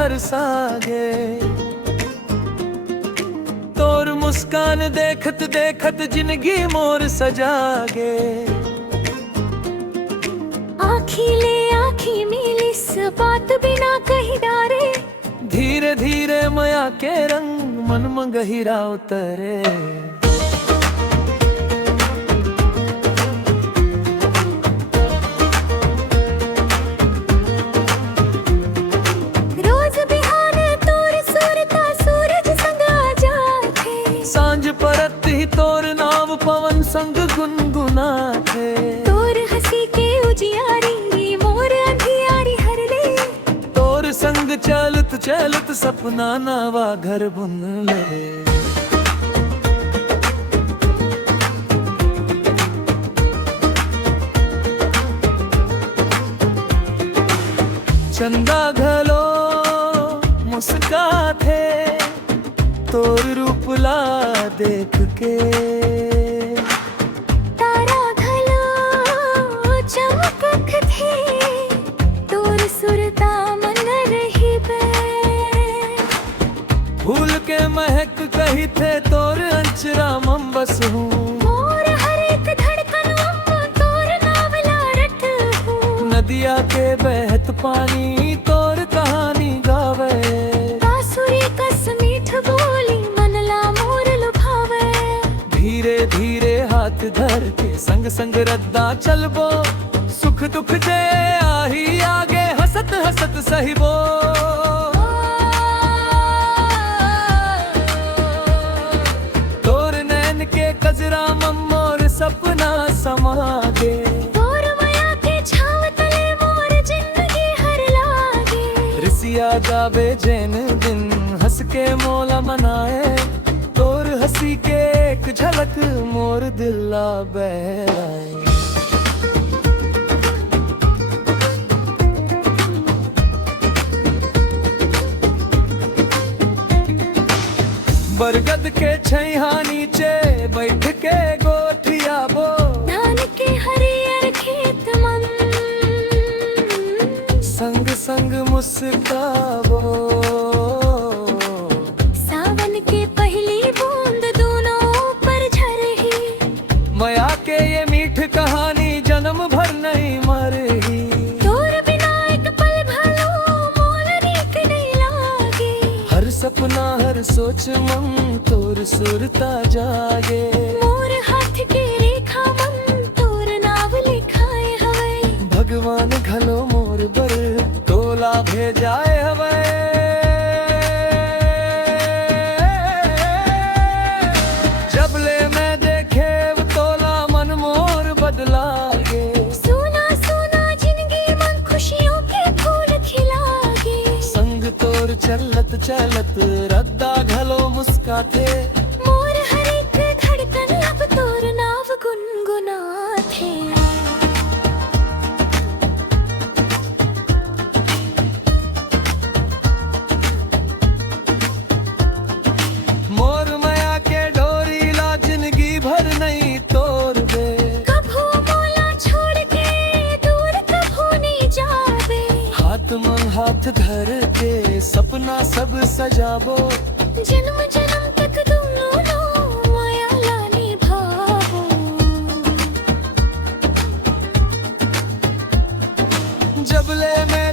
हर सागे। तोर मुस्कान देखत देखत जिंदगी मोर सजागे। आँखी ले आँखी मिली बात बिना कही डारे। धीरे धीरे माया के रंग मन में गहिरा उतरे। रोज बिहान तोर सूरता सूरज संग आ जाथे। सांझ परत ही तोर नाव पवन संग गुनगुना थे। तोर हंसी के उजियारी मोर अंधियारी हर ले। तोर संग चलत चलत सपना नवा घर बुन ले। चंदा घलो मुस्काथे तोर रूपला देख के। तारा घलो चमकत थे तोर सुरता मन रही बे। फूल के महक कही थे तोर अंचरा मम बस हूँ। मोर हर एक धड़कन तोर नावला रट हूँ। नदिया के बहत पानी तोर कहानी गावे। बांसुरी कस मीठ बोली मनला मोर लुभावे। धीरे धीरे हाथ धर के संग संग रद्दा चलबो। सुख दुख जे आही आगे हसत हसत सहिबो। तोर नैन के कजरा मम मोर सपना समागे। तोर माया के छाव तले मोर जिंदगी हर लागे। रिसिया गावे जैन दिन हंस के मोला मनाए। तोर हंसी के एक झलक मोर दिला बहराए। बरगद के छैहा नीचे बैठ के गोठिया बो। धान के हरियर खेत मन संग संग मुस्काबो। सावन के पहली बूंद दोनों पर झरही। माया के ये मीठ कहानी जन्म भर नहीं मरही। तोर बिना एक पल भलो मोल नीक नहीं लागे। हर सपना हर सोच मन तोर सुरता जागे। मोर हाथ के रेखा मन तोर नाव लिखाए हवे। भगवान घलो मोर बर तोला भेजाए हवे। जब ले मैं देखे वो तोला मन मोर बदलागे। सोना सोना जिंदगी मन खुशियों के फूल खिलागे। संग तोर चलत चलत रद्दा घलो मुस्काथे। मोर हर एक धड़कन अब तोर नाव गुनगुनाथे। मोर माया के डोरी ला जिंदगी भर नहीं तोर बे। कभू मोला छोड़ के दूर कभू नहीं जावे। हाथ में हाथ धर के सपना सब सजाबो। जन्म जन्म तक दोनों माया लानी भावो। जब ले मैं